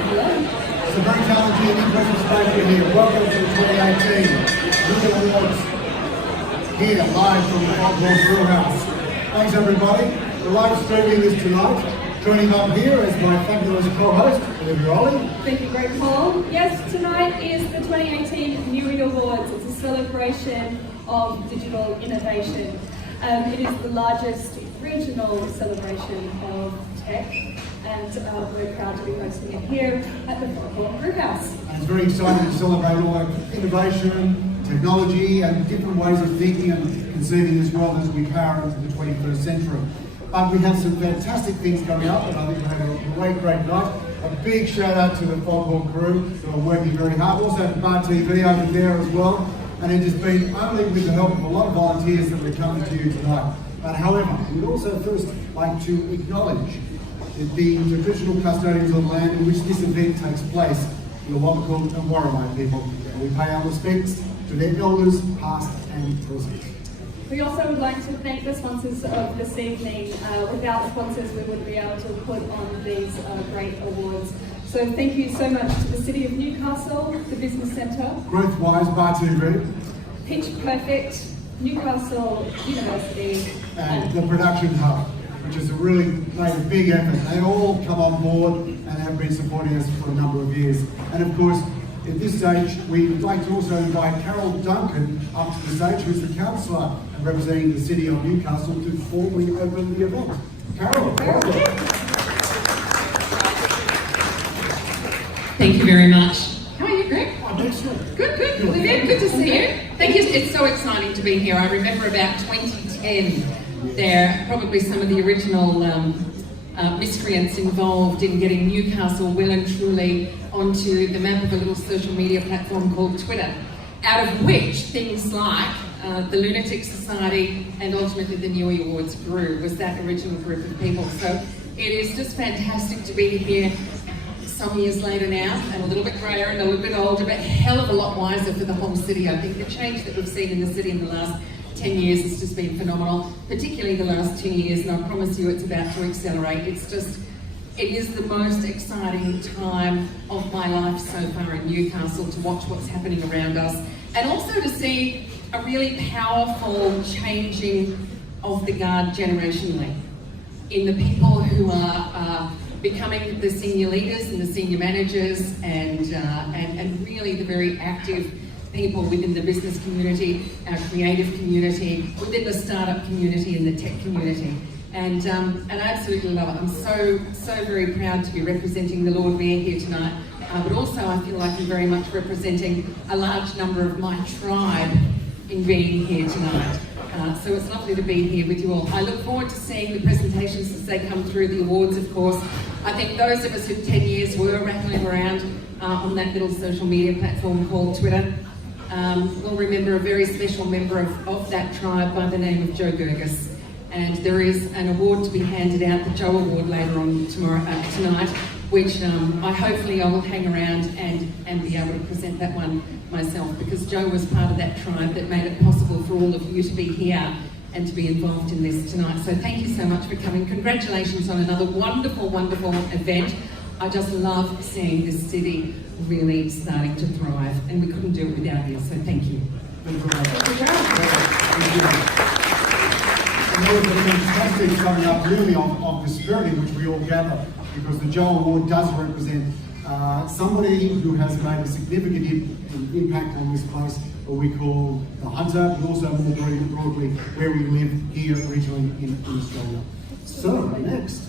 It's a very challenging and impressive space here. Welcome to the 2018 NEWi Awards here live from the Zaharov-Reutt House. Thanks everybody. We're live streaming this tonight. Joining up here is my fabulous co-host, Olivia Ollie. Thank you, great Paul. Yes, tonight is the 2018 NEWi Awards. It's a celebration of digital innovation. It is the largest regional celebration of tech, and we're proud to be hosting it here at the Zaharov-Reutt House. And it's very exciting to celebrate all our innovation, technology, and different ways of thinking and conceiving this world as we power into the 21st century. But we have some fantastic things coming up, and I think we're having a great night. A big shout out to the Zaharov-Reutt crew who are working very hard. Also Bar TV over there as well. And it has been only with the help of a lot of volunteers that we're coming to you tonight. But however, we'd also first like to acknowledge the traditional custodians of the land in which this event takes place, the Wabakal and Warramai people. And we pay our respects to their elders, past and present. We also would like to thank the sponsors of this evening. Without sponsors, we wouldn't be able to put on these great awards. So thank you so much to the City of Newcastle, the Business Centre, Rightwise, Bar TV, Pitch Perfect, Newcastle University, and the Production Hub, which has really made a big effort. They all come on board and have been supporting us for a number of years. And of course, at this stage, we'd like to also invite Carol Duncan up to the stage, who's the councillor representing the City of Newcastle, to formally open the event. Carol, welcome. Thank you very much. How are you, Greg? I'm excellent. Good. Olivia, good to see you. Thank you. It's so exciting to be here. I remember about 2010, there probably some of the original miscreants involved in getting Newcastle well and truly onto the map of a little social media platform called Twitter, out of which things like the Lunatic Society and ultimately the NEWi Awards grew, was that original group of people. So it is just fantastic to be here some years later now, and a little bit greyer and a little bit older, but hell of a lot wiser for the whole city. I think the change that we've seen in the city in the last 10 years has just been phenomenal, particularly the last 2 years, and I promise you it's about to accelerate. It is the most exciting time of my life so far in Newcastle, to watch what's happening around us, and also to see a really powerful changing of the guard generationally in the people who are becoming the senior leaders and the senior managers, and really the very active people within the business community, our creative community, within the startup community and the tech community. And I absolutely love it. I'm so very proud to be representing the Lord Mayor here tonight, but also I feel like I'm very much representing a large number of my tribe in being here tonight. So it's lovely to be here with you all. I look forward to seeing the presentations as they come through, the awards of course. I think those of us who 10 years were rattling around on that little social media platform called Twitter will remember a very special member of that tribe by the name of Joe Gergis. And there is an award to be handed out, the Joe Award, later on tonight, which hopefully I will hang around and be able to present that one myself, because Joe was part of that tribe that made it possible for all of you to be here and to be involved in this tonight. So thank you so much for coming. Congratulations on another wonderful event. I just love seeing this city really starting to thrive, and we couldn't do it without you, so thank you. Thank you. And there was a fantastic coming up really of the spirit in which we all gather, because the Joe Award does represent somebody who has made a significant impact on this place, what we call the hunter, but also more broadly where we live here regionally in Australia. So, next.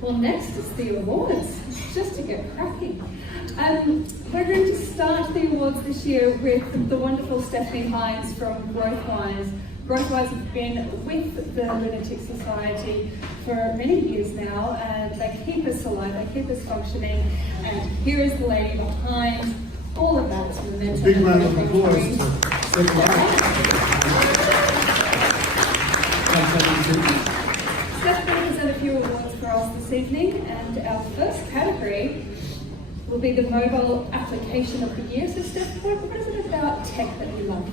Well, next is the awards, just to get cracking. We're going to start the awards this year with the wonderful Stephanie Hines from Rightwise. Rightwise have been with the Lunatic Society for many years now, and they keep us alive, they keep us functioning. And here is the lady behind all of that momentum. Big round of applause to Steph will present a few awards for us this evening, and our first category will be the Mobile Application of the Year. So Steph, what is it about tech that you love?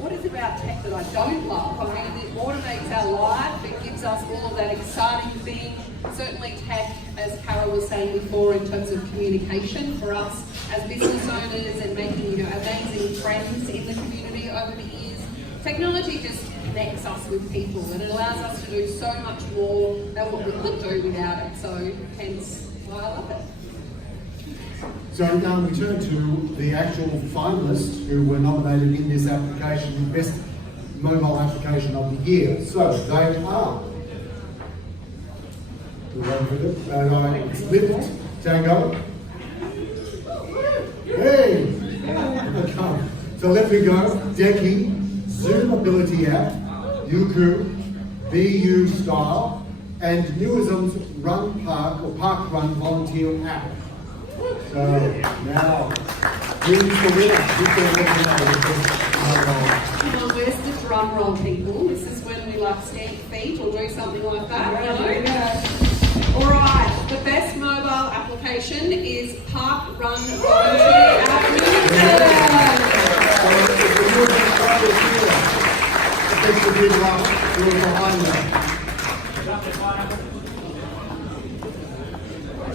what is about tech that I don't love? I mean, it automates our life, it gives us all of that exciting thing. Certainly tech, as Carol was saying before, in terms of communication for us as business owners and making, amazing friends in the community over the years. Technology just connects us with people and it allows us to do so much more than what we could do without it. So hence why I love it. So now we turn to the actual finalists who were nominated in this application, Best Mobile Application of the Year. So they are Lyft, Tango. Hey! So let me go. Decky, Zoom Ability App, Yuku, BU Style, and Newism's Run Park or Park Run Volunteer App. So now, who's the winner? Well, where's the drum roll, people? This is when we like stamp feet or do something like that, Alright, the best mobile application is Park Run Volunteer App.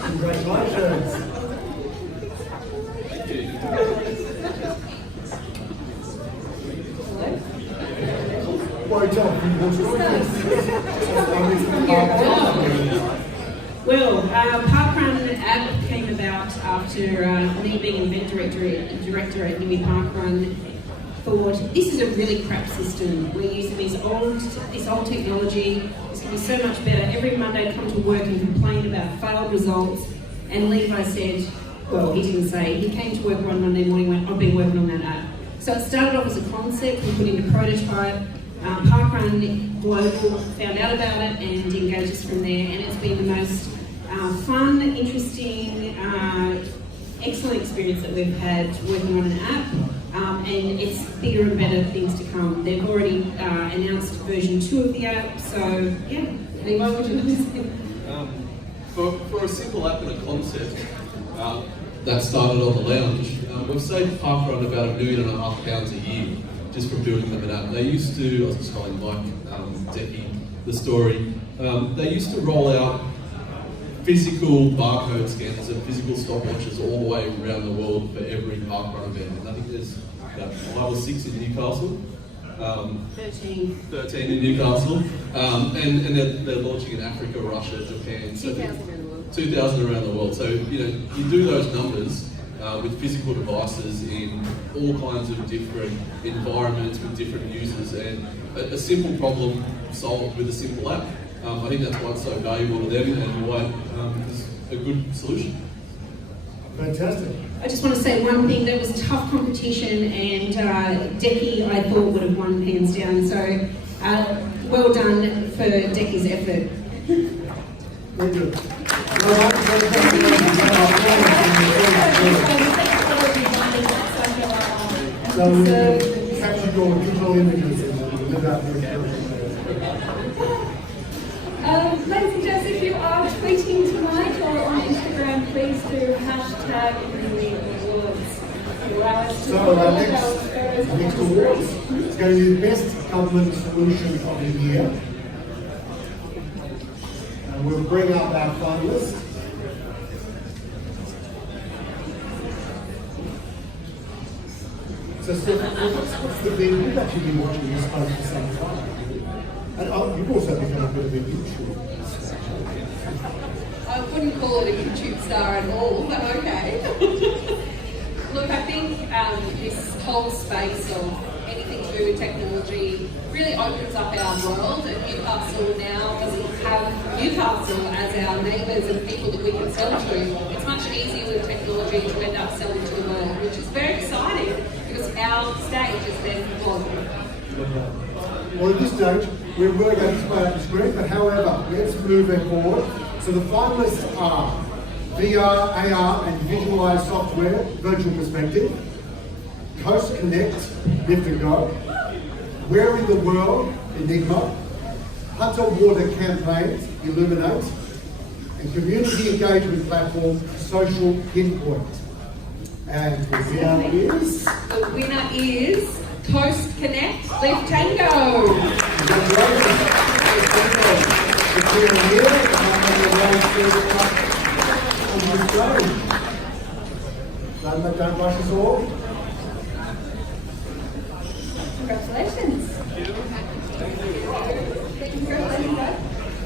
Congratulations. Well, Parkrun app came about after me being event director at NEWi Parkrun. Thought this is a really crap system. We're using this old technology. It's going to be so much better. Every Monday, I come to work and complain about failed results. And Levi said, well, he didn't say. He came to work one Monday morning and went, I've been working on that app. So it started off as a concept. We put in a prototype. Parkrun Global found out about it and engaged us from there. And it's been the most fun, interesting, excellent experience that we've had working on an app. And it's bigger and better things to come. They've already announced version 2 of the app, so yeah. Levi, what would you like to say? For a simple app and a concept that started on the lounge, we've saved Parkrun about £1.5 million a year just from building them an app. They used to, I was just telling Mike, Decky, the story, they used to roll out physical barcode scanners and physical stopwatches all the way around the world for every parkrun event. And I think there's about 5 or 6 in Newcastle. 13 in Newcastle. And they're launching in Africa, Russia, Japan. So 2,000 around the world. 2,000 around the world. So, you do those numbers with physical devices in all kinds of different environments with different users. And a simple problem solved with a simple app. I think that's why it's so valuable to them and why it's a good solution. Fantastic. I just want to say one thing, that was tough competition and Decky I thought would have won hands down, so well done for Decky's effort. Very good. So, capture your digital images and live out there. Ladies and gents, if you are tweeting tonight or on Instagram, please do hashtag NEWi Awards. Allow us to So our next award is going to be the Best Government Solution of the Year. And we'll bring up our finalists. So Steph, what's the thing? You've actually been watching this space for some time. And you've also become a bit of a YouTuber. I wouldn't call it a YouTube star at all, but okay. Look, I think this whole space of anything to do with technology really opens up our world, and Newcastle now doesn't have Newcastle as our neighbours and people that we can sell to. It's much easier with technology to end up selling to the world, which is very exciting because our stage is then global. Well, at this stage, we're really going to display up the screen, but however, let's move it forward. So the finalists are VR, AR and Visualize Software, Virtual Perspective, Coast Connect, Lift and Go, Where in the World, Enigma, Hunter Water Campaigns, Illuminate, and Community Engagement Platform, Social Pinpoint. And the winner is... The winner is Coast Connect, Live Tango. Don't rush us all. Congratulations. Congratulations, guys.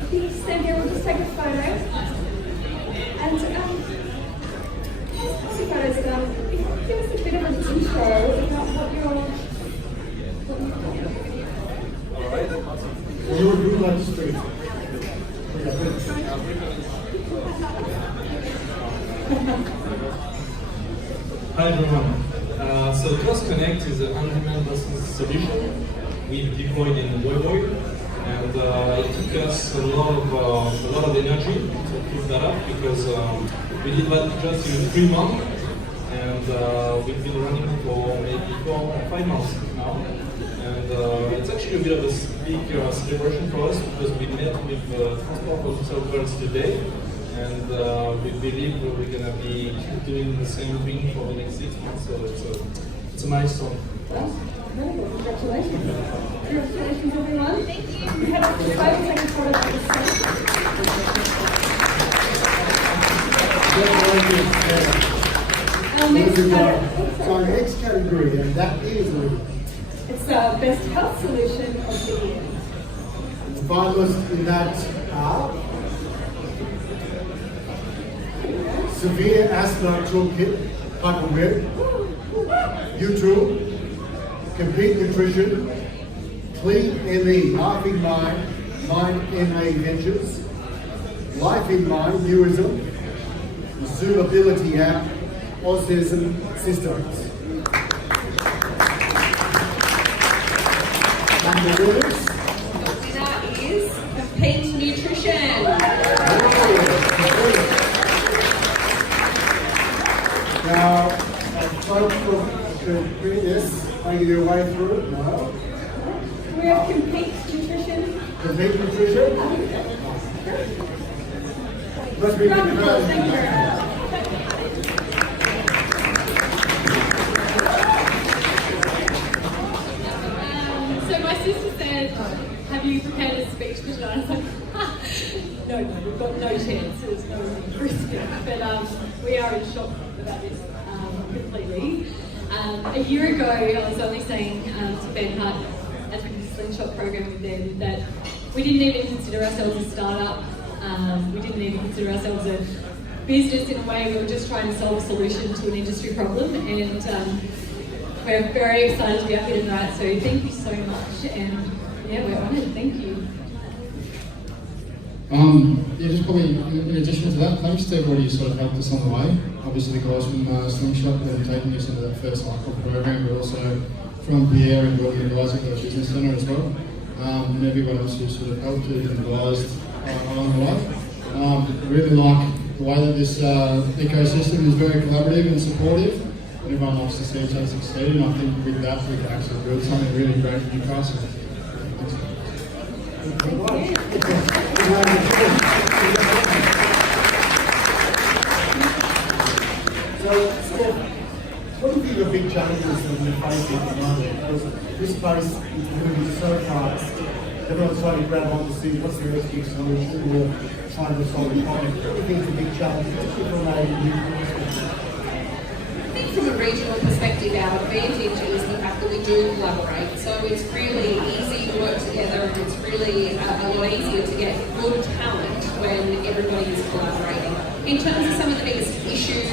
If you just stand here, we'll just take a photo. And, as photos done, if you could give us a bit of an intro about what you're You would do like to speak. Hi everyone. So Cost Connect is an on-demand business solution we've deployed in NEWi, and it took us a lot of energy to prove that up because we did that just in 3 months, and we've been running for maybe 4 or 5 months now. And it's actually a bit of a big celebration for us because we met with transport consultants today, and we believe we're going to be doing the same thing for the next 6 months. So it's a milestone. Incredible. Congratulations. Congratulations, everyone. Thank you. We have a take a photo of the So next category, and that is it's the best health solution of the year. the finalists in that are Severe Asthma Toolkit, Pedigrees, U2, Complete Nutrition, Clean ME, Laughing Mind, Mind MA Ventures, Life in Mind, Newism, Zoomability App, Autism Systems. And the winners? The winner is Complete Nutrition. Now, folks from this, are you your way through it? No? We have Complete Nutrition. Complete Nutrition? Must be Thank you very much. So my sister said, have you prepared a speech for tonight? I was like, no, we've got no chance. There's no risk. But we are in shock about this completely. A year ago, I was only saying to Ben Hart, as we did the Slingshot program with them, that we didn't even consider ourselves a startup. We didn't even consider ourselves a business in a way. We were just trying to solve a solution to an industry problem, and we're very excited to be up here tonight. So thank you so much, and yeah, we're honoured. Thank you. Yeah, just probably in addition to that, thanks to everybody who sort of helped us on the way. Obviously the guys from Slingshot that have taken us into that first cycle program, but also from Pierre and all the guys at the Business Centre as well, and everyone else who sort of helped and advised along the way. I really like the way that this ecosystem is very collaborative and supportive, and everyone likes to see each other succeed, and I think with that we can actually build something really great in Newcastle. So, Steph, what do you think are the big challenges that we're facing at the moment? Because this space is moving so fast. Everyone's trying to grab on to see what's the next big solution or trying to solve the problem. What do you think is a big challenge, particularly from a new perspective? I think from a regional perspective, our advantage is the fact that we do collaborate. So it's really easy to work together, and it's really a lot easier to get good talent when everybody is collaborating. In terms of some of the biggest issues,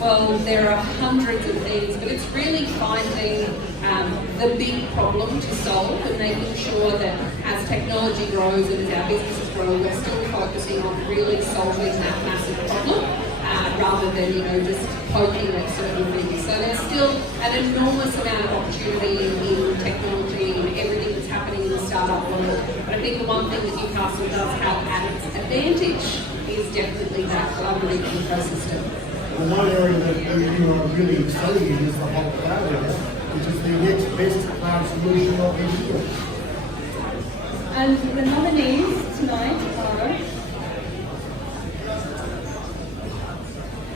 well, there are hundreds of things, but it's really finding the big problem to solve and making sure that as technology grows and as our businesses grow, we're still focusing on really solving that massive problem rather than, just poking at certain things. So there's still an enormous amount of opportunity in technology and everything that's happening in the startup world. But I think the one thing that Newcastle does have at its advantage is definitely that collaborative ecosystem. And one area that you are really excelling in is the whole cloud area, which is the next best cloud solution of the year. And the nominees tonight are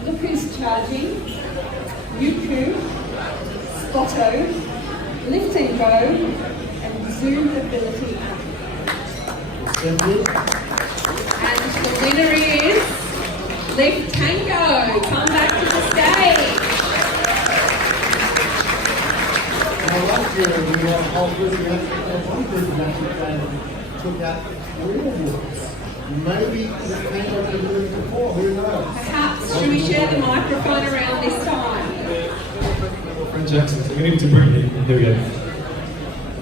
Look Who's Charging, Yuku, Spotto, Lift and Go, and Zoom Ability app. And the winner is Lift Tango. Come back to the stage. Now, last year we had a whole group of one group of actually took out NEWi Awards. Maybe the Tango could do it before, who knows? Perhaps, should we share the microphone around this time? Friend Jackson, so we need to bring him. Here we go.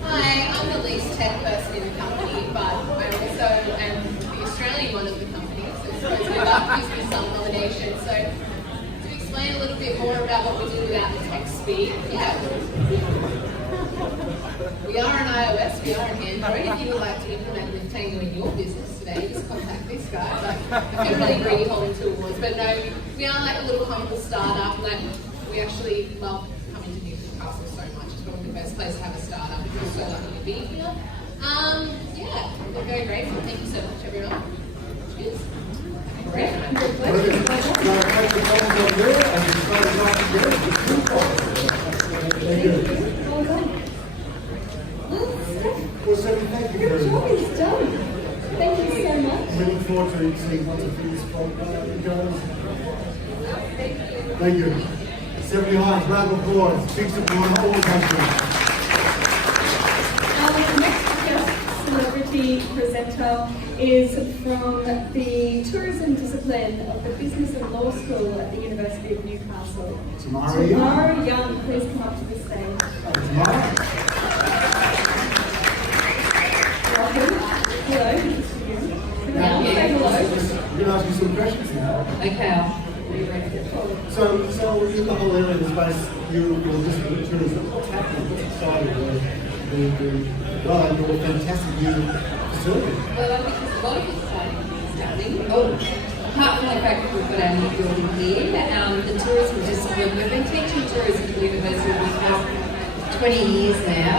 Hi, I'm the least tech person in the company, but I also am the Australian one of the company, so I suppose my luck gives me some nomination. So to explain a little bit more about what we do without the tech speed, we are on iOS, we are on Android. If you would like to implement Lift Tango in your business today, just contact this guy. I feel really greedy holding 2 awards, but no, we are like a little comical startup. Like, we actually love coming to Newcastle so much. It's probably the best place to have a startup. We're so lucky to be here. Yeah, we're very grateful. Thank you so much, everyone. Cheers. Great. Well done. Well, so thank you Your very job much. is done. Thank you so much. We look forward to seeing lots of things from goes. Thank you. 70 Hines, round of applause. Big support all countries. Our next guest celebrity presenter is from the tourism discipline of the Business and Law School at the University of Newcastle. Tamara Young, please come up to the stage. Tamara. Welcome. Hello. Good to see you. Sit down, say hello. I'm going to ask you some questions now. Okay. So in the whole area of the space, you're just tourism. What's happening? What's exciting? Well, you're a fantastic new facility. Well, I think there's a lot of exciting things happening. Apart from the fact that we've got our new building here, the tourism discipline, we've been teaching tourism at the University of Newcastle 20 years now,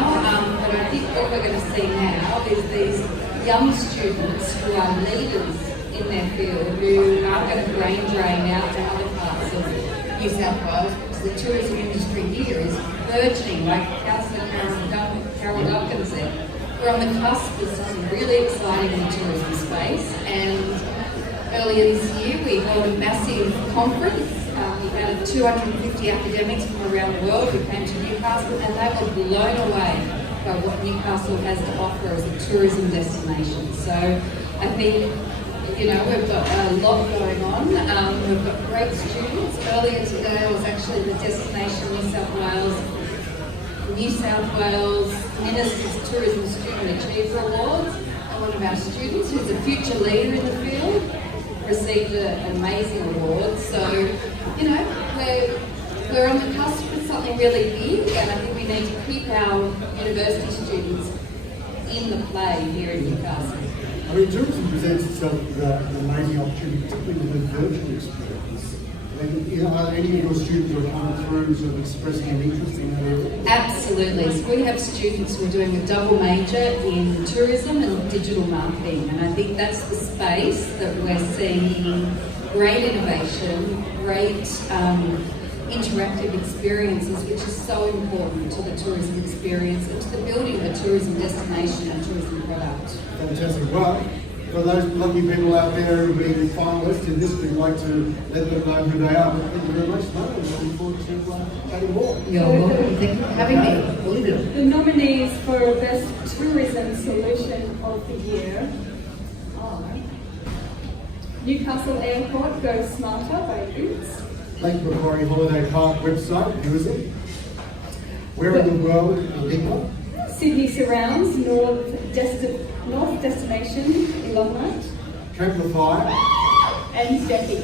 but I think what we're going to see now is these young students who are leaders in their field who are going to brain drain out to other parts of New South Wales because the tourism industry here is burgeoning, like Councillor Carol Duncan said. We're on the cusp of something really exciting in the tourism space, and earlier this year we held a massive conference. We had 250 academics from around the world who came to Newcastle, and they were blown away by what Newcastle has to offer as a tourism destination. So I think, you know, we've got a lot going on. We've got great students. Earlier today I was actually in the Destination New South Wales Minister's Tourism Student Achiever Awards, and one of our students, who's a future leader in the field, received an amazing award. So, you know, we're on the cusp of something really big, and I think we need to keep our university students in the play here in Newcastle. I mean, tourism presents itself with an amazing opportunity, particularly with the virtual experience. And, you know, are any of your students who are coming through sort of expressing an interest in that area? Absolutely. So we have students who are doing a double major in tourism and digital marketing, and I think that's the space that we're seeing great innovation, great interactive experiences, which is so important to the tourism experience and to the building of a tourism destination and tourism product. Fantastic. Well, for those lucky people out there who are being finalists in this, we'd like to let them know who they are. But thank you very much, Mo. We're looking forward to chatting more. You're welcome. Thank you for having me. Olivia. The nominees for Best Tourism Solution of the Year are Newcastle Airport Go Smarter by Boots, Lake Macquarie Holiday Park website, tourism. Where in the world, Enigma. Sydney Surrounds North Destination Illuminate, Tramplify. and Decky.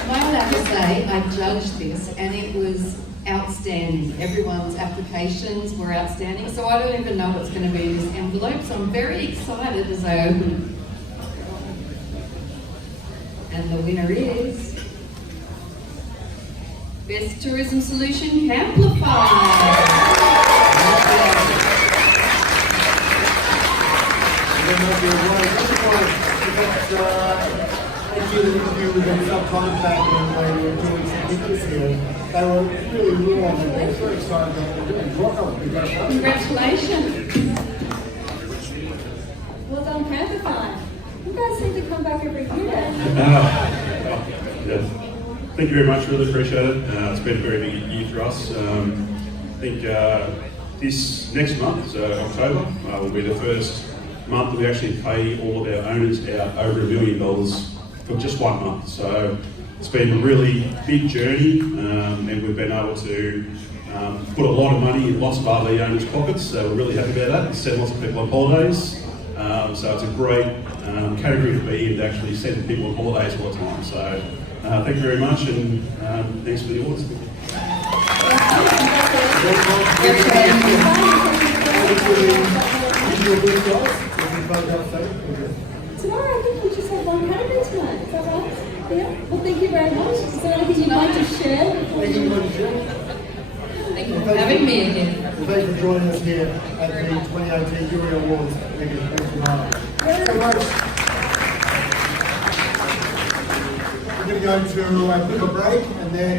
Am I allowed to say I judged this and it was outstanding. Everyone's applications were outstanding, so I don't even know what's going to be in this envelope, so I'm very excited as I open it. And the winner is Best Tourism Solution, Amplify. There might be a way. did an interview with them some time back when they were doing some business here. They were really raw and they were very excited about what they're doing. Welcome. Congratulations. Well done, Panther. You guys seem to come back every year. Yes. Thank you very much, really appreciate it. It's been a very big year for us. I think this next month, October, will be the first month that we actually pay all of our owners out over $1 million for just 1 month. So it's been a really big journey, and we've been able to put a lot of money in lots of RV owners' pockets, so we're really happy about that. It's sent lots of people on holidays, so it's a great category to be in, to actually send people on holidays all the time. So thank you very much, and thanks for the awards. Tomorrow, I think we just have one category tonight. Is that right? Yeah. Well, thank you very much. Is there anything you'd like to share? Thank you for having me again. Well, thanks for joining us here at the 2018 NEWi Awards. Thank you. Thank you so much. We're going to go to a bit of a break, and then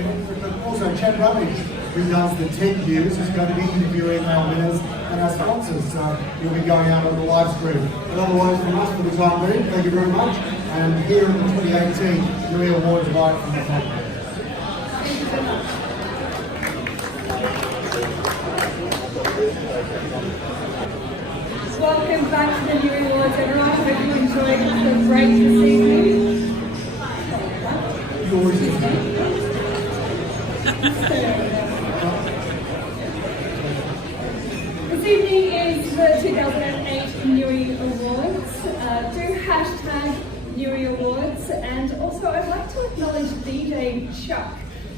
also Chad Rummage, who does the 10 years, is going to be interviewing our winners and our sponsors. So you'll be going out on the live stream. But otherwise, from us for the time being, thank you very much. And here at the 2018 NEWi Awards live from the front. Thank you so much. Welcome back to the NEWi Awards, everyone. I hope you enjoyed the break this evening. This evening is the 2008 NEWi Awards. Do hashtag NEWi Awards, and also I'd like to acknowledge DJ Chuck.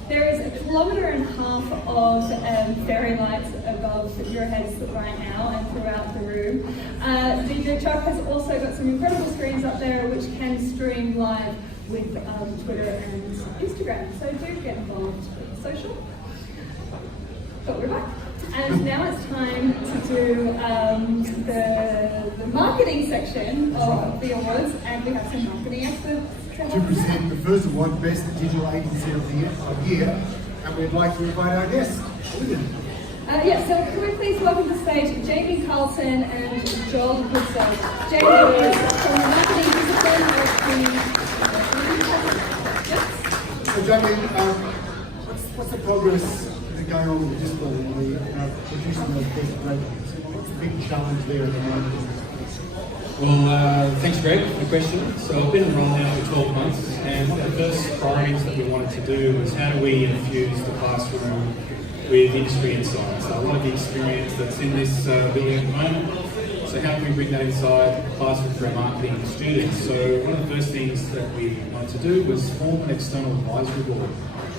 There is 1.5 kilometres of fairy lights above your heads right now and throughout the room. DJ Chuck has also got some incredible screens up there which can stream live with Twitter and Instagram. So do get involved with social. But we're back. And now it's time to do the marketing section of the awards, and we have some marketing experts to present the first award, Best Digital Agency of the Year, and we'd like to invite our guests. So can we please welcome to the stage Jamie Carlson and Joel Woodson. Jamie is from the marketing discipline of the... So Jamie, what's the progress going on with the discipline and producing those best ratings? What's the big challenge there at the moment? Well, thanks Greg for the question. So I've been enrolled now for 12 months, and one of the first priorities that we wanted to do was how do we infuse the classroom with industry insights. So a lot of the experience that's in this building at the moment, so how can we bring that inside the classroom for our marketing students? So one of the first things that we wanted to do was form an external advisory board.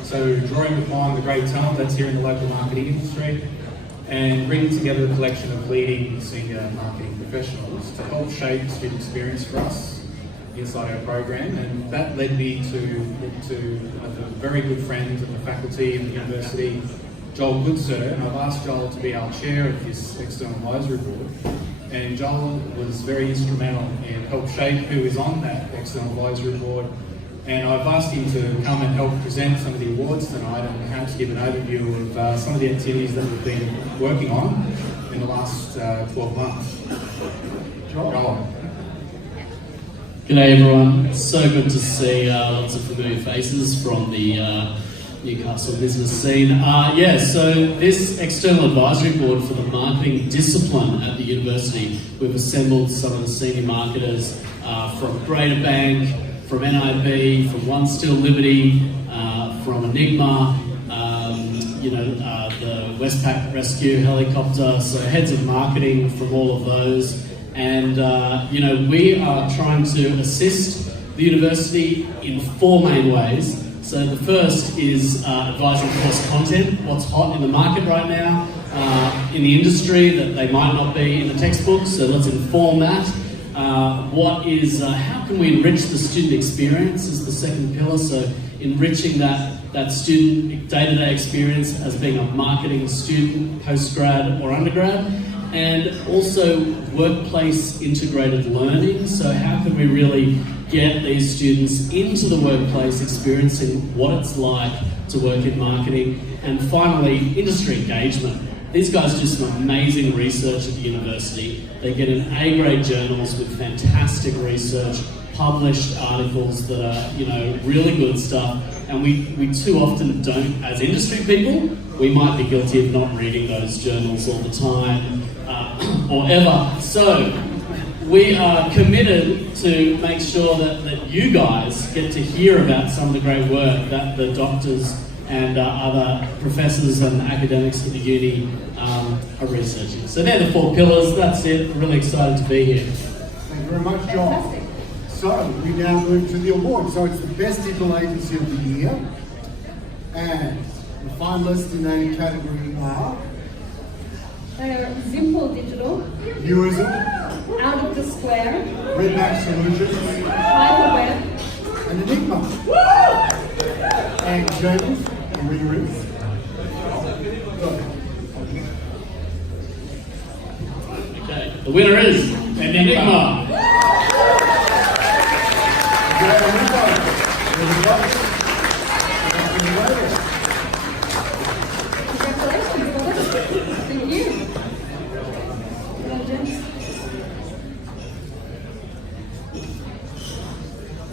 So drawing upon the great talent that's here in the local marketing industry, and bringing together a collection of leading senior marketing professionals to help shape the student experience for us inside our program. And that led me to one of the very good friends of the faculty of the university, Joel Woodson, and I've asked Joel to be our chair of this external advisory board. And Joel was very instrumental in help shape who is on that external advisory board. And I've asked him to come and help present some of the awards tonight and perhaps give an overview of some of the activities that we've been working on in the last 12 months. Joel. G'day everyone, it's so good to see lots of familiar faces from the Newcastle business scene. So this external advisory board for the marketing discipline at the university, we've assembled some of the senior marketers from Greater Bank, from NIB, from One Still Liberty, from Enigma, the Westpac Rescue Helicopter, so heads of marketing from all of those. And, we are trying to assist the university in 4 main ways. So the first is advising course content, what's hot in the market right now, in the industry that they might not be in the textbooks, so let's inform that. How can we enrich the student experience is the second pillar, so enriching that student day-to-day experience as being a marketing student, post-grad or undergrad, and also workplace integrated learning, so how can we really get these students into the workplace, experiencing what it's like to work in marketing. And finally, industry engagement. These guys do some amazing research at the university. They get in A-grade journals with fantastic research, published articles that are, really good stuff. And we too often don't, as industry people, we might be guilty of not reading those journals all the time or ever. So we are committed to make sure that you guys get to hear about some of the great work that the doctors and other professors and academics at the uni are researching. So they're the 4 pillars. That's it. Really excited to be here. Thank you very much, John. Fantastic. So we now move to the award. So it's the Best Digital Agency of the Year. And the finalists in a category are They are Simple Digital, Newism, Out of the Square, Redback Solutions, Hyperweb, and Enigma. And James, the winner is. Okay. The winner is Enigma. Congratulations, Robert. Thank you. Well done.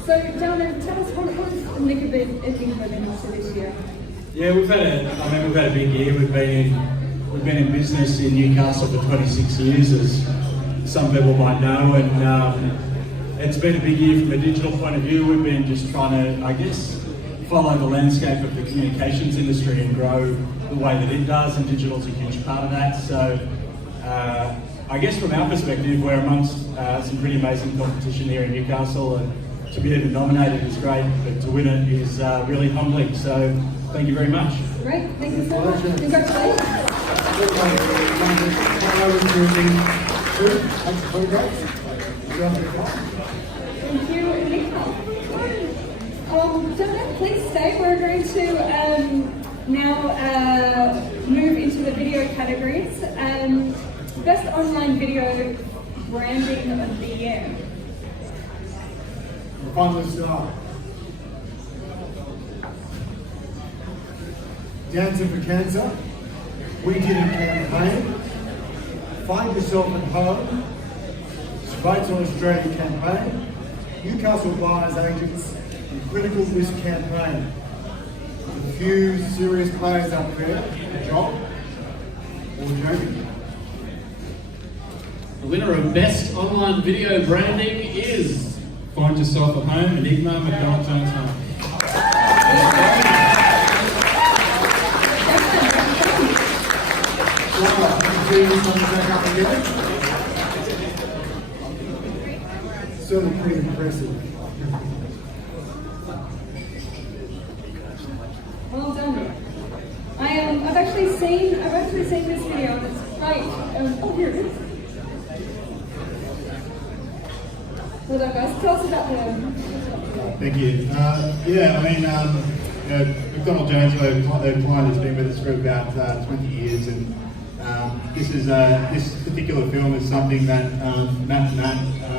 So, Dana, tell us what has Enigma been up to this year? Yeah, we've had a big year. We've been in business in Newcastle for 26 years, as some people might know, and it's been a big year from a digital point of view. We've been just trying to, I guess, follow the landscape of the communications industry and grow the way that it does, and digital's a huge part of that. So, I guess from our perspective, we're amongst some pretty amazing competition here in Newcastle, and to be even nominated is great, but to win it is really humbling. So, thank you very much. Great, thank you so much. Congratulations. Thank you, Enigma. Dana, please stay. We're going to now move into the video categories. Best online video branding of the year. The finalists are Dancer for Cancer, We Did It campaign, Find Yourself at Home, Votes on Australia campaign, Newcastle Buyers Agents, and Critical Risk campaign. A few serious players up there, John or Jamie. The winner of Best Online Video Branding is Find Yourself at Home, Enigma, McDonald Jones Home. Certainly pretty impressive. Well done. I've actually seen this video and it's great. Oh, here it is. Well done, guys. Tell us about the. Thank you. McDonald Jones, their client, has been with us for about 20 years, and this particular film is something that Matt and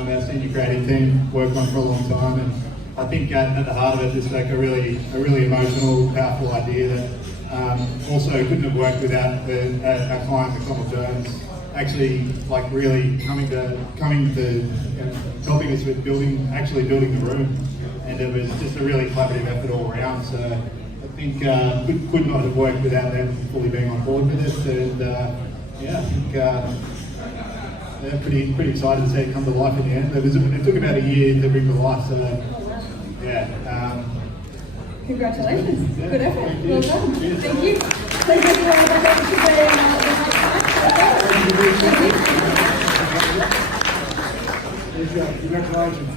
our senior creative team, worked on for a long time, and I think at the heart of it is like a really emotional, powerful idea that also couldn't have worked without our client McDonald Jones actually really coming to helping us with building the room, and it was just a really collaborative effort all around. So I think could not have worked without them fully being on board with us, and I think they're pretty excited to see it come to life in the end. It took about a year to bring to life, so Congratulations. Yeah. Good effort. Thank you. Well done. Cheers. Thank you. Thank you everyone back over to the Congratulations.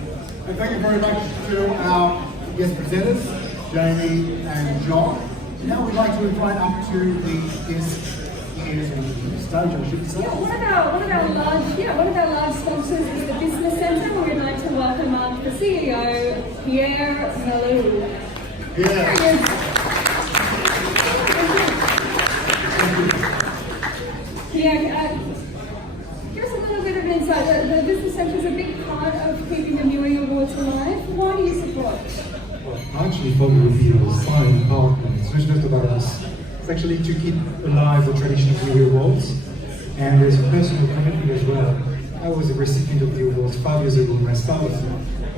And thank you very much to our guest presenters, Jamie and John. Now we'd like to invite up to the guest speakers on the stage, I should say. One of our large sponsors is the Business Centre. We'd like to welcome up the CEO, Pierre Malou. Yeah. Give us a little bit of insight. The Business Centre is a big part of keeping the NEWi Awards alive. Well, I actually thought it would be a silent PowerPoint. It's not just about us. It's actually to keep alive the tradition of NEWi Awards. And there's a personal commitment as well. I was a recipient of the awards 5 years ago when I started.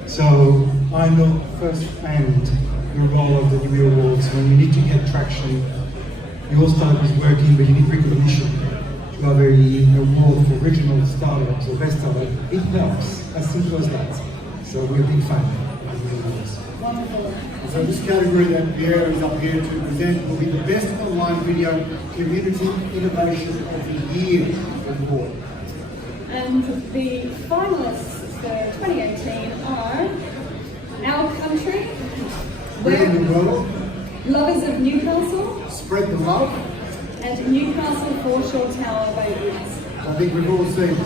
So I know firsthand the role of the NEWi Awards when you need to get traction. Your startup is working, but you need recognition. To have an award for original startups or best startup, it helps. As simple as that. So we're a big fan of the awards. Wonderful. So this category that Pierre is up here to present will be the Best Online Video Community Innovation of the Year award. And the finalists for 2018 are Our Country, Bring the World, Lovers of Newcastle, Spread the Love, and Newcastle Foreshore Tower Babies. I think we've all seen.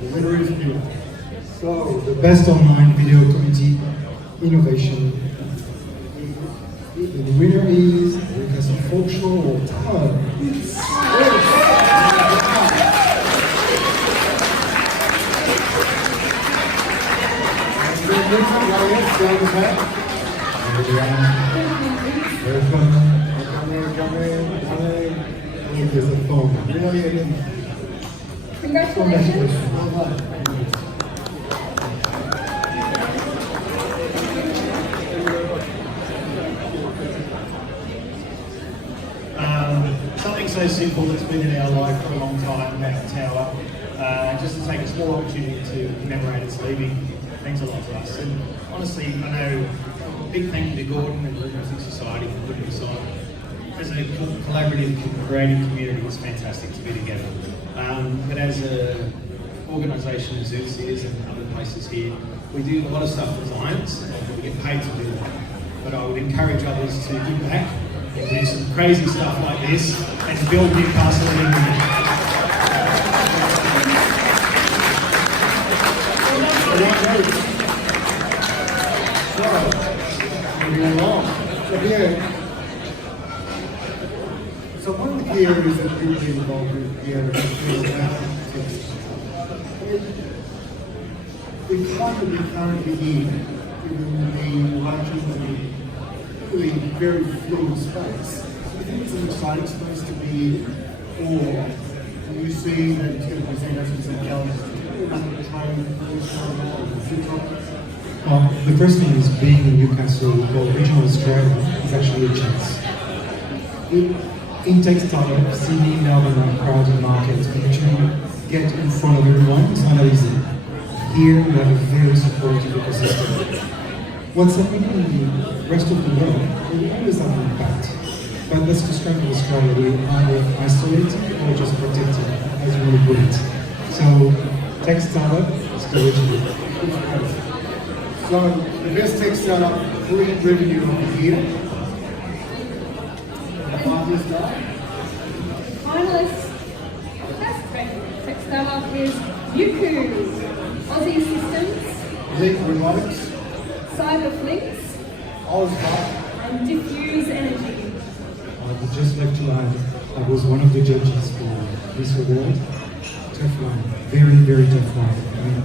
The winner is you. So, the best online video community innovation. The winner is Newcastle Foreshore Tower. There's a phone. Congratulations. Something so simple that's been in our life for a long time, that tower. Just to take a small opportunity to commemorate its leaving, means a lot to us. And honestly, I know, big thank you to Gordon and the Music Society for putting this on. As a collaborative, creative community, it's fantastic to be together. But as an organisation as Zeus is and other places here, we do a lot of stuff as Lions, and we get paid to do that. But I would encourage others to give back and do some crazy stuff like this and to build Newcastle in England. So one of the key areas that we've been involved with here is the climate we currently in, given the largely really very fluid space. I think it's an exciting space to be for. And you see that it's going to present us with some challenges. Well, the first thing is being in Newcastle or regional Australia is actually a chance. In tech startup, Sydney, Melbourne are crowded markets, but actually get in front of everyone is not easy. Here we have a very supportive ecosystem. What's happening in the rest of the world will always have an impact. But let's describe Australia, we either isolated or just protected, as you would put it. So, tech startup is original. So, the best tech startup pre-revenue of the year. Finalists, best tech startup is Yuku, Aussie Systems, Leap Robotics, Cyberflinks, Ozbot, and Diffuse Energy. I would just like to add, I was one of the judges for this award. Tough one, very, very tough one. I mean,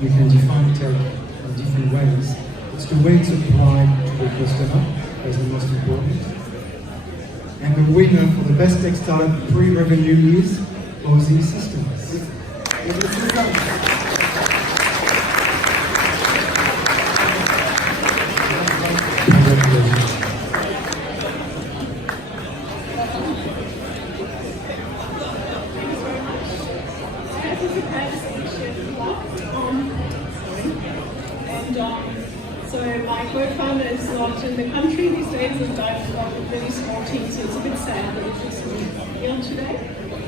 you can define tech in different ways. It's the way it's applied to the customer that's the most important. And the winner for the best tech startup pre-revenue is Aussie Systems. Congratulations. So my co-founder is not in the country these days, and I've got a really small team, so it's a bit sad that it's just me here today.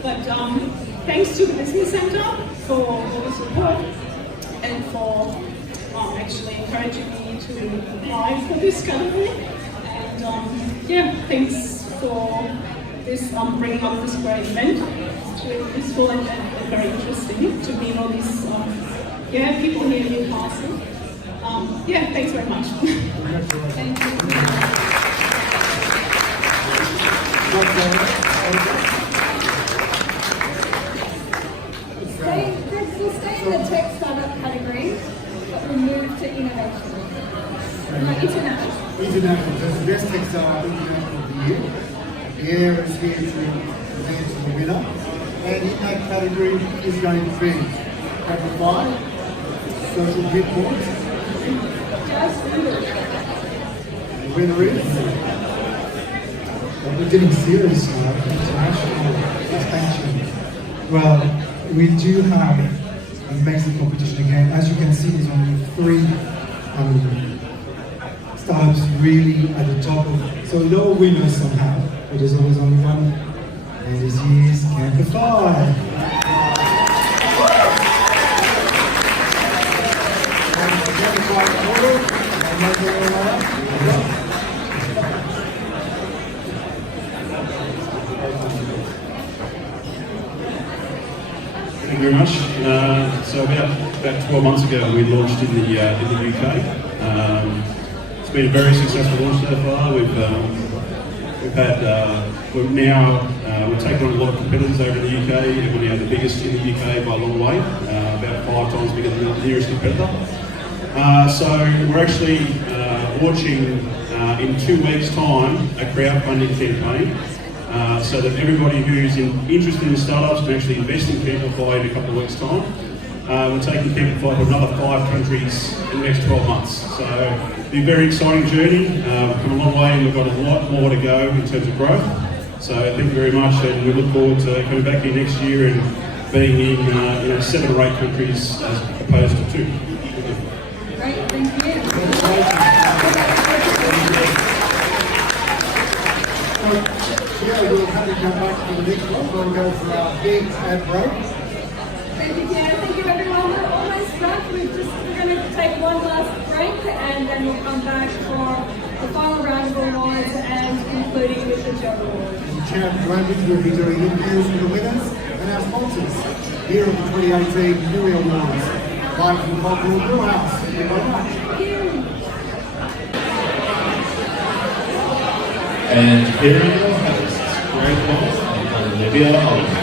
But thanks to the Business Centre for all the support and for actually encouraging me to apply for this category. And yeah, thanks for this bringing up this great event. It's really useful and very interesting to meet all these people here in Newcastle. Yeah, thanks very much. Thank you. We'll stay in the tech startup category International. International. So it's the best textile international of the year. The Air is here to present the winner. And in that category is going to be Amplify, Social Bitcoins. The winner is... We're getting serious now, international expansion. Well, we do have amazing competition again. As you can see, there's only 3 startups really at the top of, so no winners somehow, but there's always only one, and this is Amplify. Thank you very much. So about 12 months ago, we launched in the UK. It's been a very successful launch so far. We've taken on a lot of competitors over in the UK, and we're now the biggest in the UK by a long way, about 5 times bigger than the nearest competitor. So we're actually launching in 2 weeks' time a crowdfunding campaign. So that everybody who's interested in startups can actually invest in Amplify in a couple of weeks' time. We're taking Amplify to another 5 countries in the next 12 months. So it'll be a very exciting journey. We've come a long way and we've got a lot more to go in terms of growth. So thank you very much, and we look forward to coming back here next year and being in 7 or 8 countries as opposed to 2. Great, thank you. Yeah, we'll have to come back to the next one. We'll go for our big ad break. Thank you, Tina. Thank you, everyone. We're almost back. We're going to take one last break, and then we'll come back for the final round of awards and concluding with the Job Awards. Champ Raymond will be doing interviews with the winners and our sponsors here at the 2018 NEWi Awards. Live from the Cultural Brewhouse. Thank you very much. And here are your hosts, Greg Paul and Olivia Oliver.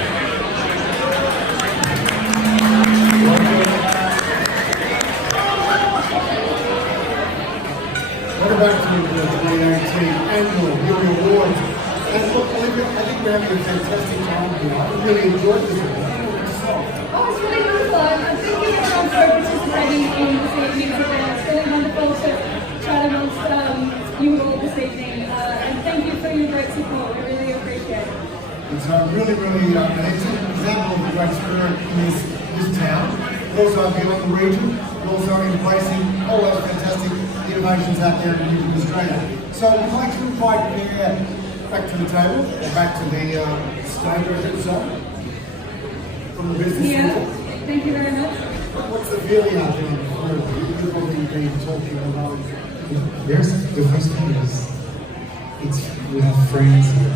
Welcome back to the 2018 Annual NEWi Awards. And look, Olivia, I think we're having a fantastic time here. I really enjoyed this event. Oh, it's really wonderful. Thank you everyone for participating in this evening's event. It's really wonderful to chat amongst you all this evening. And thank you for your great support. We really appreciate it. It's really, really an example of the great spirit in this town. But also beyond the region, but also embracing all those fantastic innovations out there in Australia. So I'd like to invite Pierre back to the table, or back to the stage, I should say, from the business Yeah, thank you very much. What's the feeling out there? You've probably been talking about. The first thing is, we have friends here.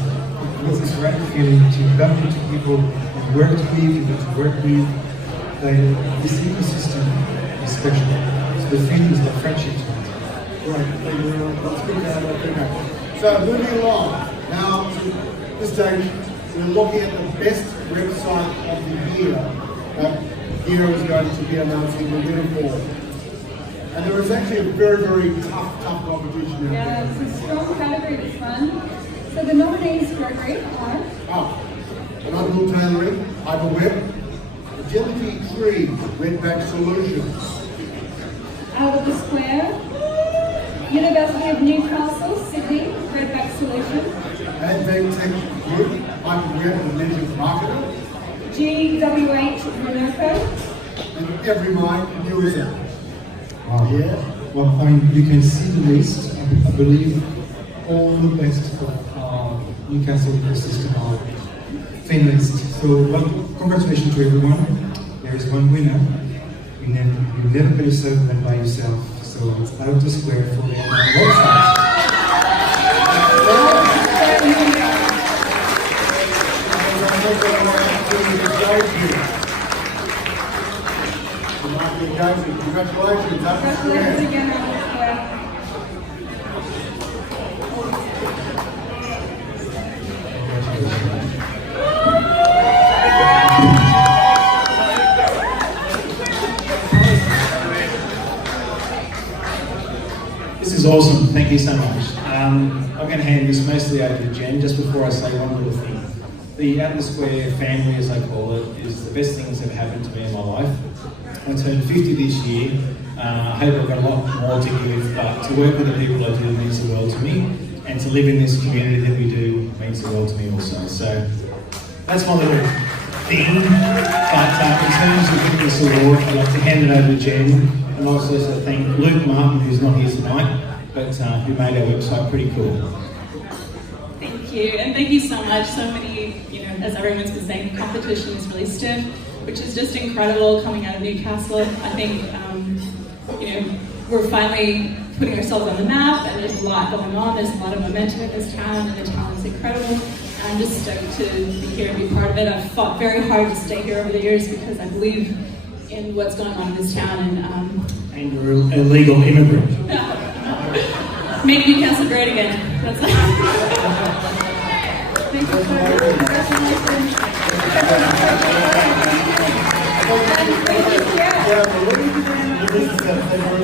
It's a great feeling to bump into people and work with, this ecosystem is special. So the feeling is like friendship. Right, thank you very much. That's good to have that feedback. So moving along, now to this stage, we're looking at the best website of the year that Hero is going to be announcing the winner for. And there is actually a very, very tough competition out Yeah, there. it's a strong category this one. So the nominees, Gregory, are Untitled Tailoring, Hyperweb, Agility Tree, Redback Solutions. Out of the Square, University of Newcastle, Sydney, Redback Solution. AdventTech Group, Hyperweb and Legend Marketer. GWH Monaco. And Every Mind NEWi. Wow. Yeah. Well, I mean, you can see the list. I believe all the best of Newcastle ecosystem are finalists. So, well, congratulations to everyone. There is one winner. You never pay yourself and by yourself. So it's out of the square for the website. Congratulations. Congratulations again, Out of the Square. This is awesome. Thank you so much. I'm going to hand this mostly over to Jen just before I say one little thing. The Atlas Square family, as I call it, is the best thing that's ever happened to me in my life. I turned 50 this year. I hope I've got a lot more to give, but to work with the people I do means the world to me, and to live in this community that we do means the world to me also. So that's my little thing. But in terms of giving this award, I'd like to hand it over to Jen, and also to thank Luke Martin, who's not here tonight, but who made our website pretty cool. Thank you, and thank you so much. So many, as everyone's been saying, the competition is really stiff, which is just incredible coming out of Newcastle. I think, we're finally putting ourselves on the map, and there's a lot going on. There's a lot of momentum in this town, and the talent's incredible. I'm just stoked to be here and be part of it. I've fought very hard to stay here over the years because I believe in what's going on in this town. And you're an illegal immigrant. Make Newcastle great again. That's it. Thank you so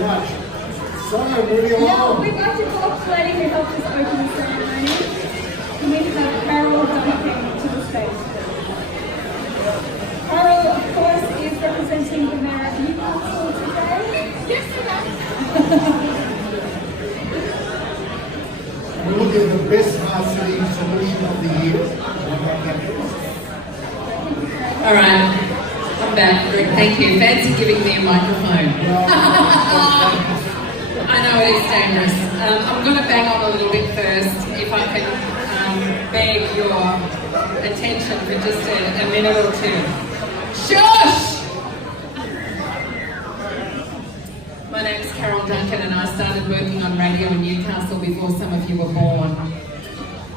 much. So, moving along. Now, we'd like to call the lady who helped us open the ceremony. We need to have Carol Duncan to the stage. Carol, of course, is representing the Mayor of Newcastle today. Yes, We're looking at the best smart city solution of the year. All right, I'm back. Rick, thank you. Fancy giving me a microphone. I know it is dangerous. I'm going to bang on a little bit first, if I can beg your attention for just a minute or two. Shush! My name's Carol Duncan, and I started working on radio in Newcastle before some of you were born.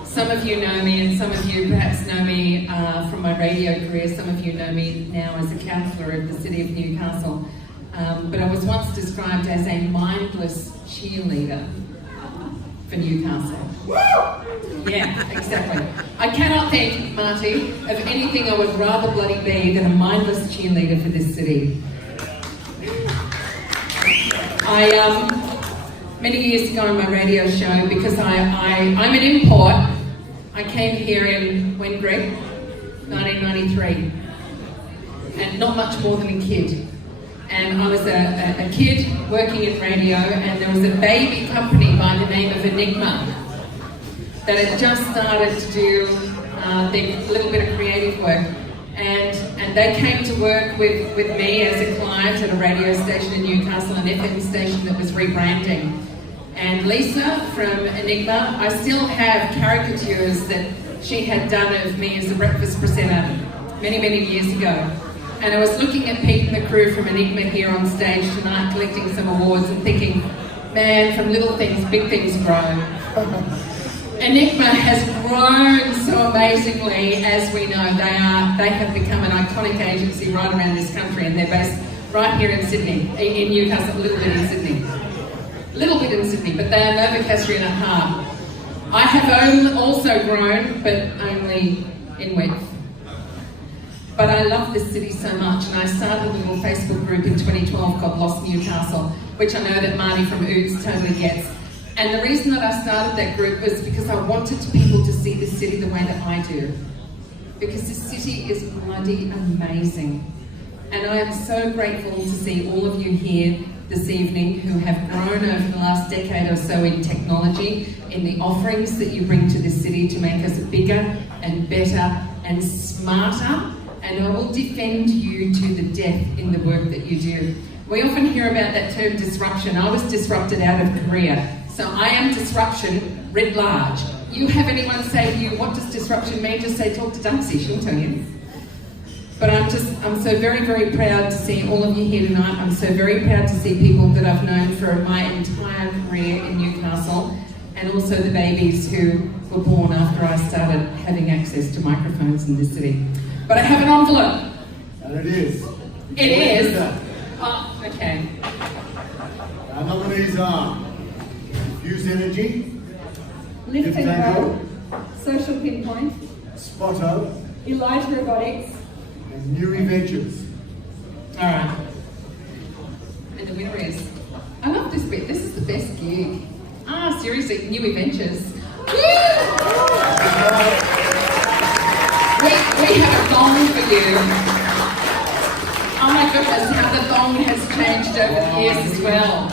Some of you know me, and some of you perhaps know me from my radio career. Some of you know me now as a councillor of the City of Newcastle. But I was once described as a mindless cheerleader for Newcastle. Yeah, exactly. I cannot think, Marty, of anything I would rather bloody be than a mindless cheerleader for this city. Many years ago on my radio show, because I'm an import, I came here in, when, Greg? 1993. And not much more than a kid. And I was a kid working in radio, and there was a baby company by the name of Enigma that had just started to do their little bit of creative work. And they came to work with me as a client at a radio station in Newcastle, an FM station that was rebranding. And Lisa from Enigma, I still have caricatures that she had done of me as a breakfast presenter many, many years ago. And I was looking at Pete and the crew from Enigma here on stage tonight, collecting some awards and thinking, man, from little things, big things grow. Enigma has grown so amazingly, as we know. They have become an iconic agency right around this country, and they're based right here in Sydney, in Newcastle, a little bit in Sydney. A little bit in Sydney, but they are Novocastrian at heart. I have also grown, but only in width. But I love this city so much, and I started a little Facebook group in 2012 called Lost Newcastle, which I know that Marty from Oots totally gets. And the reason that I started that group was because I wanted people to see the city the way that I do. Because this city is bloody amazing. And I am so grateful to see all of you here this evening who have grown over the last decade or so in technology, in the offerings that you bring to this city to make us bigger and better and smarter. And I will defend you to the death in the work that you do. We often hear about that term disruption. I was disrupted out of Korea. So I am disruption writ large. You have anyone say to you, what does disruption mean? Just say, talk to Darcy, she'll tell you. But I'm so very, very proud to see all of you here tonight. I'm so very proud to see people that I've known for my entire career in Newcastle, and also the babies who were born after I started having access to microphones in this city. But I have an envelope. And it is. It is? Oh, okay. Our nominees are Fuse Energy, Lift and Go, Social Pinpoint, Spotto, Elijah Robotics, and NEWi Ventures. All right. And the winner is, I love this bit, this is the best gig. seriously, NEWi Ventures. We have a gong for you. Oh my goodness, how the gong has changed over the years as well.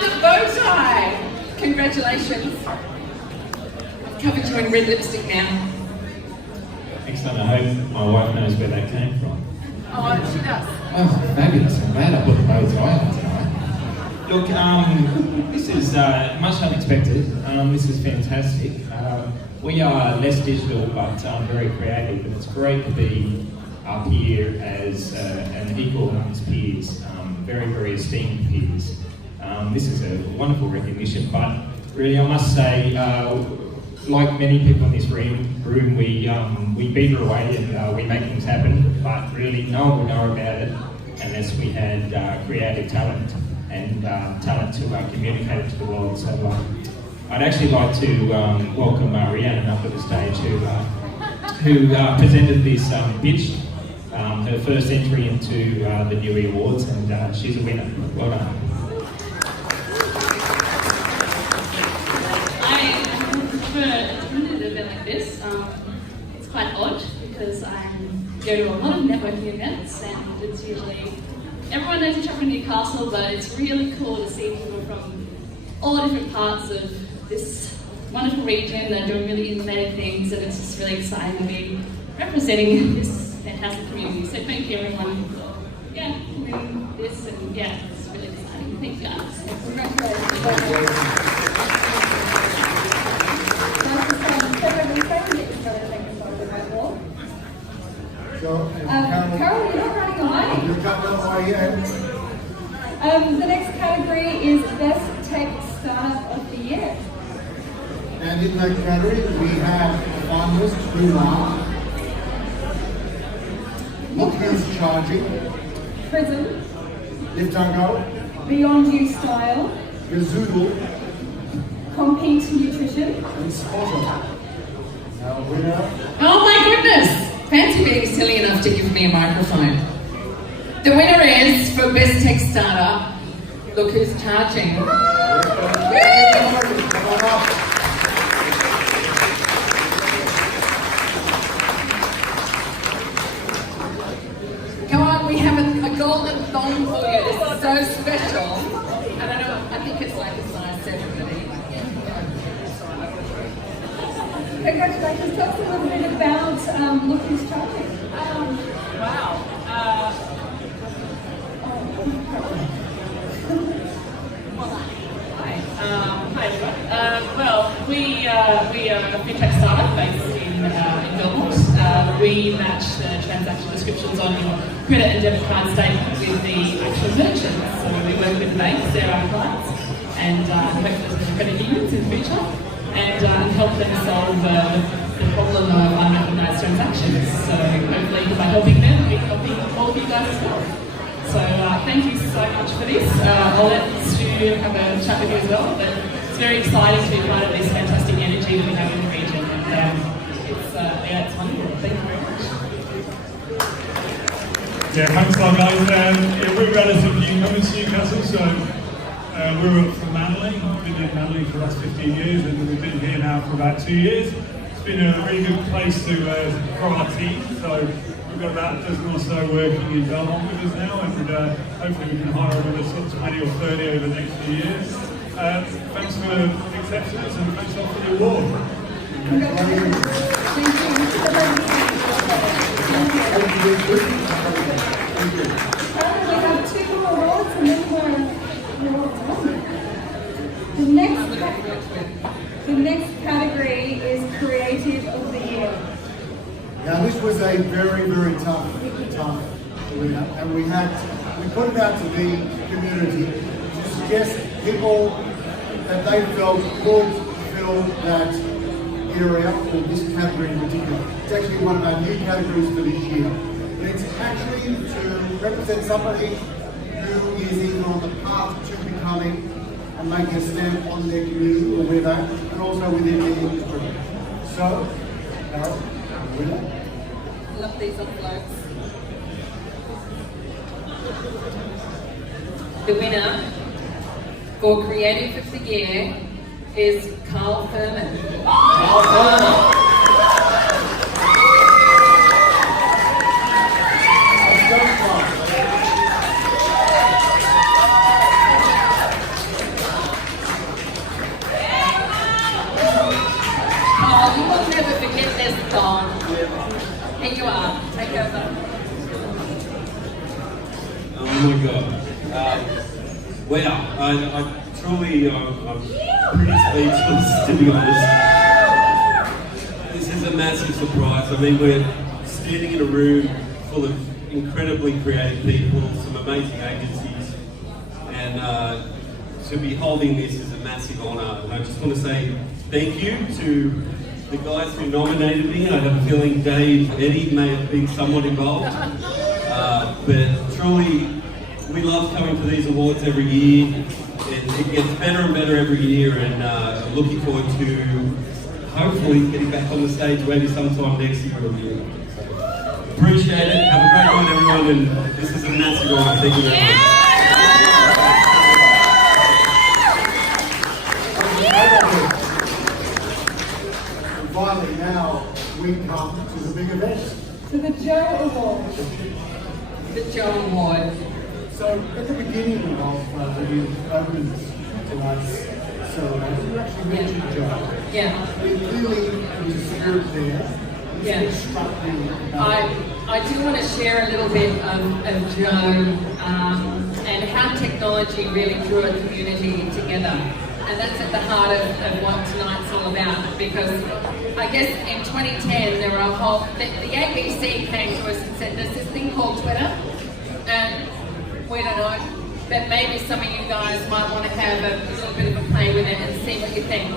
The bow tie. Congratulations. I've covered you in red lipstick now. Excellent. I hope my wife knows where that came from. Oh, she does. Oh, fabulous. I'm glad I put the bow tie on tonight. Look, this is much unexpected. This is fantastic. We are less digital, but very creative, and it's great to be up here as an equal amongst peers, very, very esteemed peers. This is a wonderful recognition, but really I must say, like many people in this room, we beaver away and we make things happen, but really no one would know about it unless we had creative talent and talent to communicate it to the world. So I'd actually like to welcome Rhiannon up to the stage, who presented this pitch, her first entry into the NEWi Awards, and she's a winner. Well done. For an event like this, it's quite odd because I go to a lot of networking events and it's usually everyone knows each other in Newcastle, but it's really cool to see people from all different parts of this wonderful region that are doing really innovative things, and it's just really exciting to be representing this fantastic community. So thank you everyone for doing this, and it's really exciting. Thank you guys. Congratulations. Carol, you're not running away. You've got no way yet. The next category is Best Tech Startup of the Year. And in that category, we have finalists who are Look Who's Charging, Prism, Lift and Go, Beyond You Style, Gazoodle, Compete Nutrition, and Spotter. Our winner. Oh my goodness! Fancy being silly enough to give me a microphone. The winner is, for Best Tech Startup, Look Who's Charging. Come on, we have a golden thong for you. This is so special. And I think it's like a size 7 for me. Congratulations. Tell us a little bit about Look Who's Charging. Wow. Hi everyone. Well, we are a fintech startup based in Belmont. We match the transaction descriptions on your credit and debit card statement with the actual merchants. So we work with the banks, they're our clients, and hopefully with credit unions in the future, and help them solve the problem of unrecognised transactions. So hopefully by helping them, we're helping all of you guys as well. So thank you so much for this. I'll let Stu have a chat with you as well, but it's very exciting to be part of this fantastic energy that we have in the region, and it's wonderful. Thank you very much. Yeah, thanks a lot, guys. We're relatively newcomers to Newcastle, so we're up from Manly. We've been in Manly for the last 15 years, and we've been here now for about 2 years. It's been a really good place to grow our team. So we've got about a dozen or so working in Belmont with us now, and hopefully we can hire another sort of 20 or 30 over the next few years. Thanks for accepting us, and thanks a lot for the award. We have 2 more awards and then we're all done. The next category is Creative of the Year. Now this was a very, very tough winner, and we put it out to the community to suggest people that they felt could fill that area, or this category in particular. It's actually one of our new categories for this year. And it's actually to represent somebody who is either on the path to becoming and making a stamp on their community or where that, and also within the industry. So, Carol, winner. Love these envelopes. The winner for Creative of the Year is Carl Furman. Carl Furman. You will never forget this song. Here you are. Take over. Oh my God. Wow. I truly, I'm pretty speechless, to be honest. This is a massive surprise. I mean, we're standing in a room full of incredibly creative people, some amazing agencies, and to be holding this is a massive honour. And I just want to say thank you to the guys who nominated me. I have a feeling Dave, Eddie may have been somewhat involved. But truly, we love coming to these awards every year. It gets better and better every year, and I'm looking forward to hopefully getting back on the stage maybe sometime next year or year. Appreciate it. Have a great night, everyone, and this is a massive honour. Thank you very much. Finally, now we come to the big event. To the Joe Award. The Joe Award. So, at the beginning of when you opened tonight's ceremony, you actually mentioned Joe. Yeah. Clearly, there's a spirit there. Yeah. It struck me. I do want to share a little bit of Joe and how technology really drew a community together. And that's at the heart of what tonight's all about, because I guess in 2010 there were a whole, the ABC came to us and said there's this thing called Twitter, and we don't know, but maybe some of you guys might want to have a little bit of a play with it and see what you think.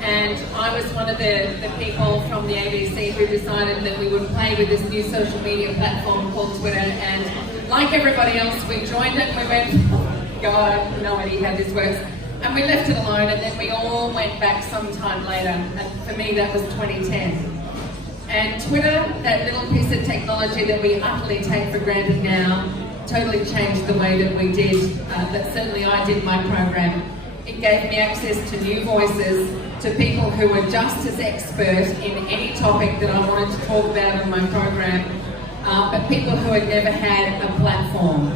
And I was one of the people from the ABC who decided that we would play with this new social media platform called Twitter, and like everybody else we joined it and we went, oh God, I have no idea how this works. And we left it alone, and then we all went back sometime later, and for me that was 2010. And Twitter, that little piece of technology that we utterly take for granted now, totally changed the way that we did, that certainly I did my program. It gave me access to new voices, to people who were just as expert in any topic that I wanted to talk about in my program, but people who had never had a platform.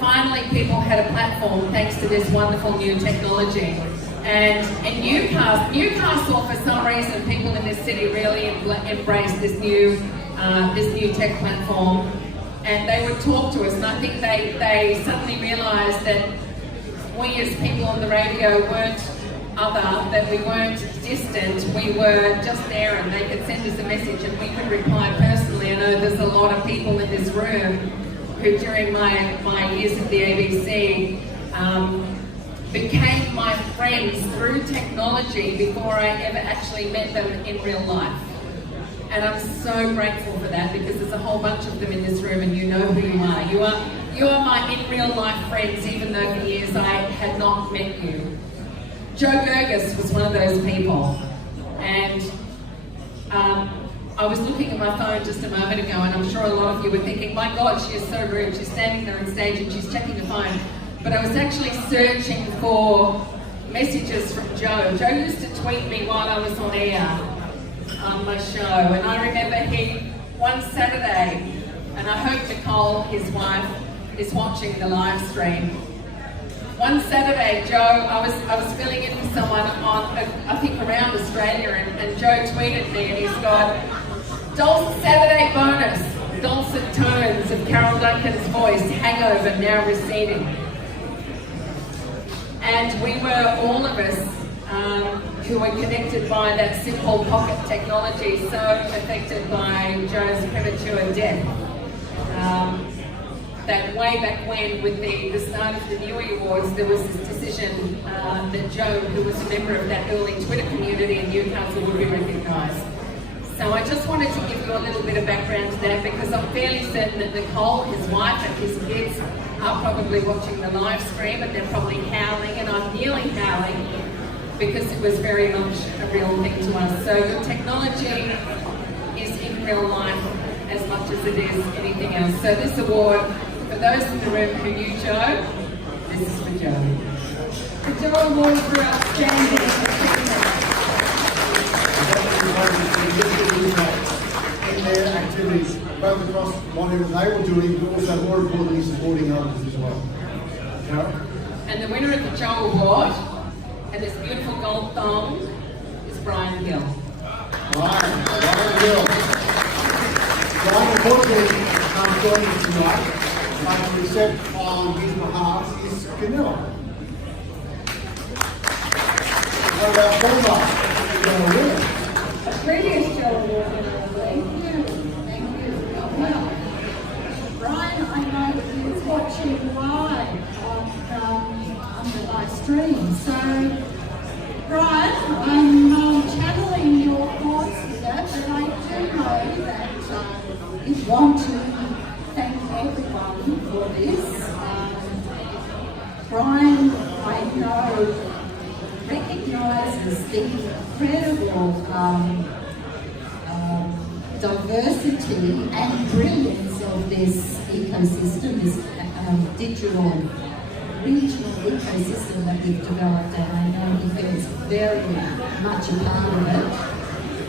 Finally, people had a platform thanks to this wonderful new technology. And in Newcastle, for some reason, people in this city really embraced this new tech platform. And they would talk to us, and I think they suddenly realised that we as people on the radio weren't other, that we weren't distant, we were just there, and they could send us a message and we could reply personally. I know there's a lot of people in this room who during my years at the ABC became my friends through technology before I ever actually met them in real life. And I'm so grateful for that, because there's a whole bunch of them in this room and you know who you are. You are my in real life friends, even though for years I had not met you. Joe Gergis was one of those people. And I was looking at my phone just a moment ago, and I'm sure a lot of you were thinking, my God, she is so rude. She's standing there on stage and she's checking the phone. But I was actually searching for messages from Joe. Joe used to tweet me while I was on air on my show. And I remember one Saturday, and I hope Nicole, his wife, is watching the live stream. One Saturday, Joe, I was filling in for someone on, I think around Australia, and Joe tweeted me, and he's got, Dulcet Saturday bonus, dulcet tones of Carol Duncan's voice, hangover now receding. And we were, all of us, who were connected by that simple pocket technology, so affected by Joe's premature death. That way back when, with the start of the NEWi Awards, there was this decision that Joe, who was a member of that early Twitter community in Newcastle, would be recognised. So I just wanted to give you a little bit of background to that, because I'm fairly certain that Nicole, his wife, and his kids are probably watching the live stream, and they're probably howling, and I'm nearly howling, because it was very much a real thing to us. So your technology is in real life as much as it is anything else. So this award, for those in the room who knew Joe, this is for Joe. the Joe Award for Outstanding Achievement. In their activities, both across whatever they were doing, but also more importantly supporting others as well. Carol? And the winner of the Joe Award and this beautiful gold thong is Brian Hill. Brian Hill. Brian, unfortunately, can't join us tonight, but to accept on his behalf is Camilla. What about Paula? A previous Joe Award winner. Well, Brian, I know that he was watching live on the live stream. So, Brian, I'm channeling your thoughts here, but I do know that you want to thank everyone for this. Brian, I know, recognises the incredible diversity and brilliance of this ecosystem, this digital regional ecosystem that we've developed, and I know he feels very much a part of it.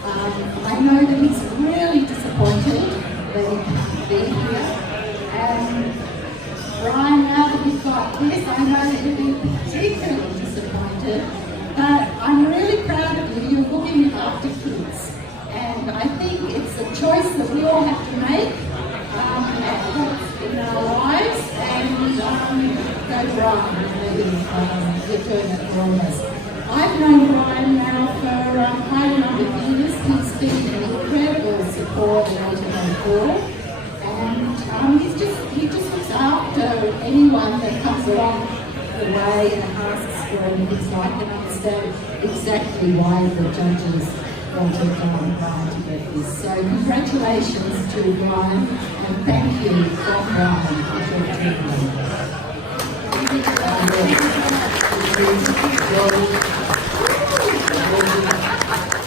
I know that he's really disappointed that he can't be here, and Brian, now that we've got this, I know that he'll be particularly disappointed, but I'm really proud of you. You're looking after kids. And I think it's a choice that we all have to make in our lives, and go Brian, you're doing it for us. I've known Brian now for quite a number of years. He's been an incredible support at 804, and he just looks after anyone that comes along the way and asks for anything like, and understand exactly why the judges wanted Brian to get this. So congratulations to Brian, and thank you from Brian for your achievement.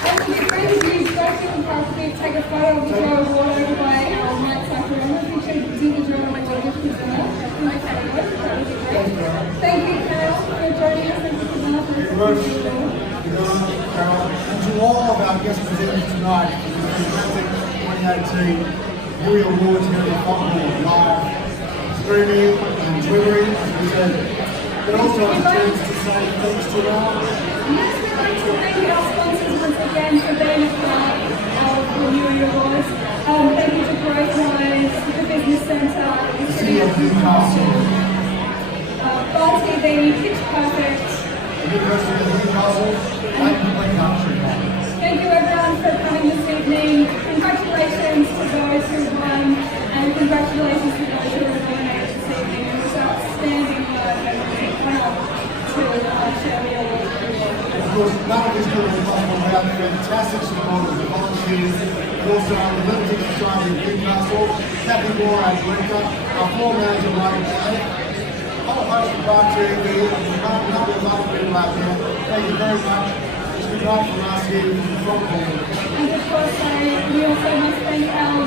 Thank you, Pedigrees. Don't feel comfortable to take a photo of the Joe Award over by our Mike Zaharov-Reutt. We should do the Joe Award with his Thank you, Carol, for joining us. And to all of our guest presenters tonight for the fantastic 2018 NEWi Awards here at the Fontmore, live streaming and twittering, as we said. But also a chance to say thanks to our... Yes, we'd like to thank our sponsors once again for being a part of the NEWi Awards. Thank you to Rightwise, the Business Centre, the City of Newcastle, Bar TV, Pitch Perfect, the University of Newcastle, and Complete Country. Thank you everyone for coming this evening. Congratulations to those who won, and congratulations to those who were nominated this evening. It was outstanding work, and it was an honour to share the award. Of course, none of this could have been possible without the fantastic support of the volunteers, and also the Limited Society of Newcastle, Kathy Moore, our director, our floor manager, Mike, a whole host of Bar TV, and a number of other people out there. Thank you very much. It's been great from us here in the Fontmore. And of course, we also must thank our